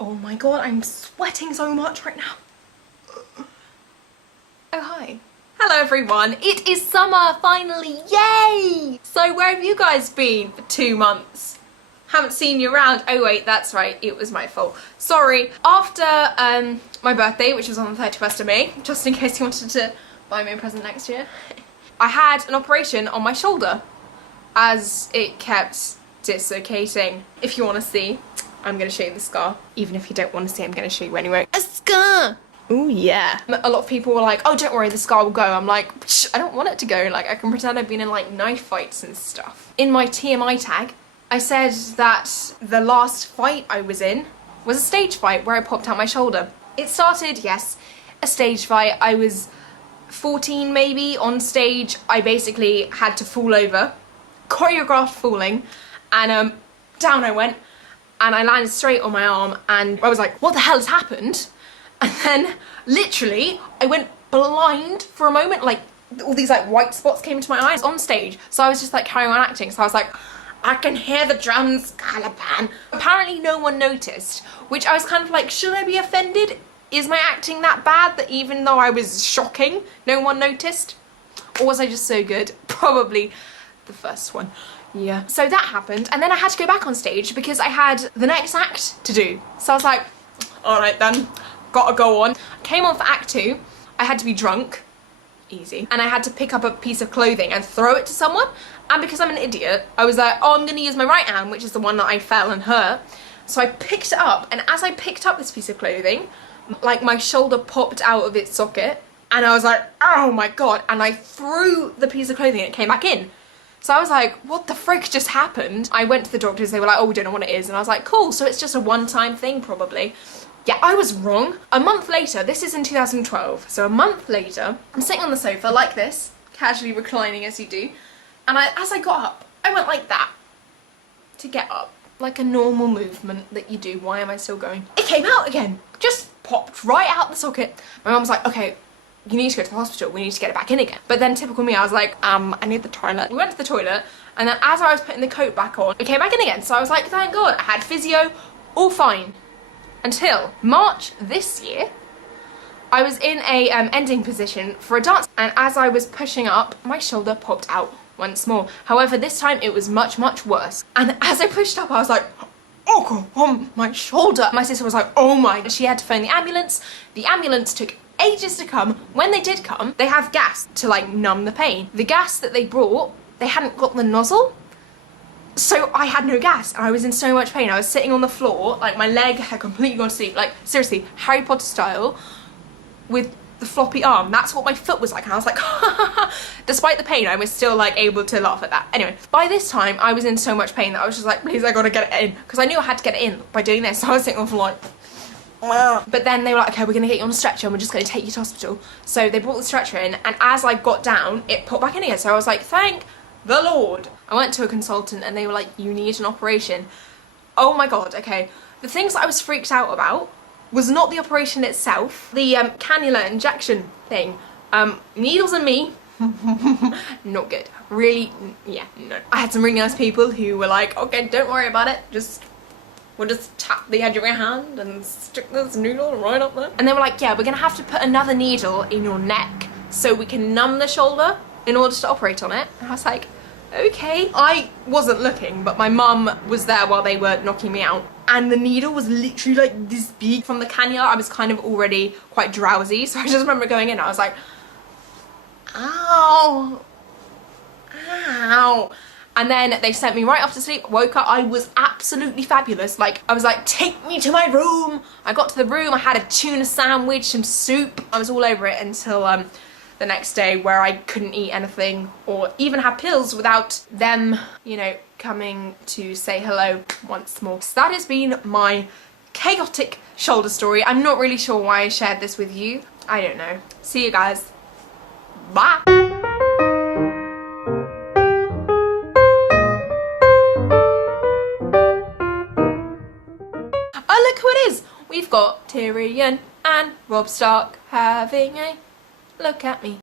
Oh my god, I'm sweating so much right now. Oh, hi. Hello everyone, it is summer finally, yay! So where have you guys been for 2 months? Haven't seen you around. Oh wait, that's right, it was my fault. Sorry. After my birthday, which was on the 31st of May, just in case you wanted to buy me a present next year, I had an operation on my shoulder as it kept dislocating. If you want to see, I'm going to show you the scar. Even if you don't want to see, I'm going to show you anyway. A scar! Ooh, yeah. A lot of people were like, oh, don't worry, the scar will go. I'm like, I don't want it to go. Like, I can pretend I've been in, like, knife fights and stuff. In my TMI tag, I said that the last fight I was in was a stage fight where I popped out my shoulder. It started, yes, a stage fight. I was 14 maybe on stage. I basically had to fall over, choreographed falling, and down I went, and I landed straight on my arm, and I was like, what the hell has happened? And then literally I went blind for a moment, like all these like white spots came into my eyes on stage. So I was just like carrying on acting. So I was like, I can hear the drums, Caliban. Apparently no one noticed, which I was kind of like, should I be offended? Is my acting that bad that even though I was shocking, no one noticed? Or was I just so good? Probably the first one. Yeah. So that happened, and then I had to go back on stage because I had the next act to do. So I was like, all right then, gotta go on. I came on for act 2. I had to be drunk, easy, and I had to pick up a piece of clothing and throw it to someone. And because I'm an idiot, I was like, oh, I'm gonna use my right hand, which is the one that I fell and hurt. So I picked it up, and as I picked up this piece of clothing, like my shoulder popped out of its socket, and I was like, oh my god, and I threw the piece of clothing and it came back in. So I was like, what the frick just happened? I went to the doctors, they were like, oh, we don't know what it is. And I was like, cool, so it's just a one-time thing probably. Yeah, I was wrong. A month later, this is in 2012, so a month later, I'm sitting on the sofa like this, casually reclining as you do, and as I got up, I went like that to get up, like a normal movement that you do. Why am I still going? It came out again, just popped right out the socket. My mum was like, okay, you need to go to the hospital, we need to get it back in again. But then typical me, I was like, I need the toilet. We went to the toilet, and then as I was putting the coat back on, it came back in again. So I was like, thank God, I had physio, all fine. Until March this year, I was in a ending position for a dance, and as I was pushing up, my shoulder popped out once more. However, this time it was much, much worse. And as I pushed up, I was like, oh God, my shoulder. My sister was like, oh my. She had to phone the ambulance. The ambulance took ages to come. When they did come, they have gas to like numb the pain. The gas that they brought, they hadn't got the nozzle. So I had no gas and I was in so much pain. I was sitting on the floor, like my leg had completely gone to sleep, like seriously, Harry Potter style, with the floppy arm. That's what my foot was like, and I was like, despite the pain, I was still like able to laugh at that. Anyway, by this time, I was in so much pain that I was just like, please, I gotta get it in. Because I knew I had to get it in by doing this. So I was sitting on the floor like, but then they were like, okay, we're gonna get you on a stretcher and we're just gonna take you to hospital. So they brought the stretcher in, and as I got down, it popped back in again. So I was like, thank the Lord. I went to a consultant and they were like, you need an operation. Oh my God, okay. The things that I was freaked out about was not the operation itself, the cannula injection thing. Needles and me, not good. Really, yeah, no. I had some really nice people who were like, okay, don't worry about it, we'll just tap the edge of your hand and stick this needle right up there. And they were like, yeah, we're gonna have to put another needle in your neck so we can numb the shoulder in order to operate on it. And I was like, okay. I wasn't looking, but my mum was there while they were knocking me out. And the needle was literally like this big. From the cannula, I was kind of already quite drowsy. So I just remember going in, I was like, ow, ow. And then they sent me right off to sleep, woke up, I was absolutely fabulous. Like, I was like, take me to my room. I got to the room, I had a tuna sandwich, some soup. I was all over it until the next day, where I couldn't eat anything or even have pills without them, you know, coming to say hello once more. So that has been my chaotic shoulder story. I'm not really sure why I shared this with you. I don't know. See you guys. Bye. Oh, look who it is. We've got Tyrion and Robb Stark having a look at me.